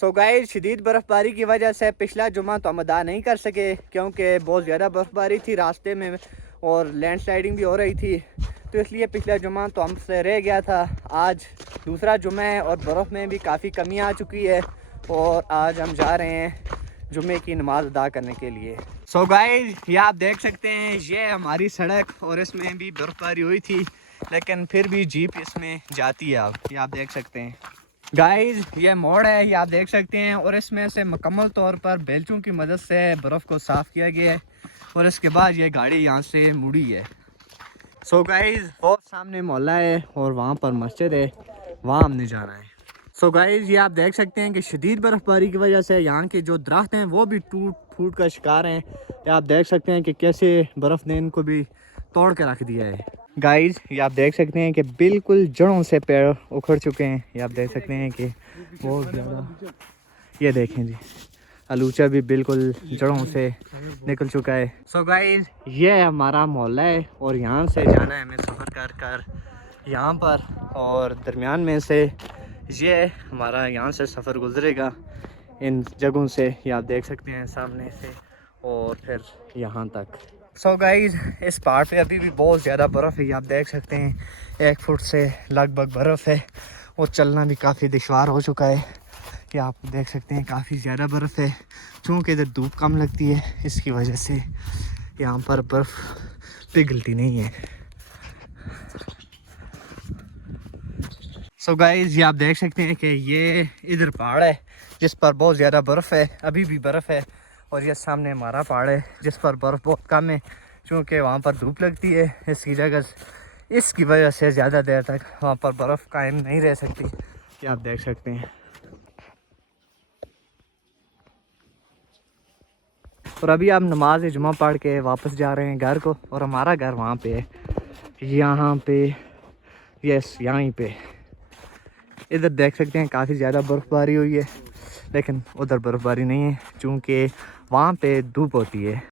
So guys, शदीद बर्फ़बारी की वजह से पिछला जुमा तो हम अदा नहीं कर सके क्योंकि बहुत ज़्यादा बर्फ़बारी थी रास्ते में और लैंडस्लाइडिंग भी हो रही थी। तो इसलिए पिछला जुमा तो हमसे रह गया था। आज दूसरा जुमा है और बर्फ़ में भी काफ़ी कमी आ चुकी है और आज हम जा रहे हैं जुमे की नमाज़ अदा करने के लिए। सो गाइस, ये आप देख सकते हैं, ये हमारी सड़क और इसमें भी बर्फ़बारी हुई थी लेकिन फिर भी जीप इसमें जाती है। ये आप देख सकते हैं गाइस, ये मोड़ है, ये आप देख सकते हैं और इसमें से मुकम्मल तौर पर बेलचों की मदद से बर्फ़ को साफ़ किया गया है और इसके बाद ये गाड़ी यहाँ से मुड़ी है। सो गाइस, वो सामने मोहल्ला है और वहाँ पर मस्जिद है, वहाँ हमने जाना है। सो गाइस, ये आप देख सकते हैं कि शदीद बर्फ़बारी की वजह से यहाँ के जो दरख्त हैं वो भी टूट फूट का शिकार हैं। ये आप देख सकते हैं कि कैसे बर्फ़ ने इनको भी तोड़ के रख दिया है। गाइस, ये आप देख सकते हैं कि बिल्कुल जड़ों से पेड़ उखड़ चुके हैं। ये आप देख सकते हैं कि बहुत ज़्यादा, ये देखें जी, आलूचा भी बिल्कुल जड़ों से निकल चुका है। सो गाइस, ये हमारा मोहल्ला है और यहाँ से जाना है हमें सफ़र कर कर यहाँ पर और दरमियान में से ये हमारा यहाँ से सफ़र गुजरेगा इन जगहों से। ये आप देख सकते हैं सामने से और फिर यहाँ तक। सो गाइस, इस पहाड़ पे अभी भी बहुत ज़्यादा बर्फ़ है। ये आप देख सकते हैं 1 फुट से लगभग बर्फ़ है और चलना भी काफ़ी दुश्वार हो चुका है। कि आप देख सकते हैं काफ़ी ज़्यादा बर्फ़ है। चूँकि इधर धूप कम लगती है इसकी वजह से यहाँ पर बर्फ़ पिघलती नहीं है। सो गाइस, ये आप देख सकते हैं कि ये इधर पहाड़ है जिस पर बहुत ज़्यादा बर्फ़ है, अभी भी बर्फ़ है। और ये सामने हमारा पहाड़ है जिस पर बर्फ़ बहुत कम है क्योंकि वहाँ पर धूप लगती है। इसकी वजह से ज़्यादा देर तक वहाँ पर बर्फ़ कायम नहीं रह सकती। ये आप देख सकते हैं। और अभी आप नमाज जुमा पढ़ के वापस जा रहे हैं घर को और हमारा घर वहाँ पे है, यहाँ पे, यस यहीं पे। इधर देख सकते हैं काफ़ी ज़्यादा बर्फ़बारी हुई है लेकिन उधर बर्फ़बारी नहीं है क्योंकि वहाँ पे धूप होती है।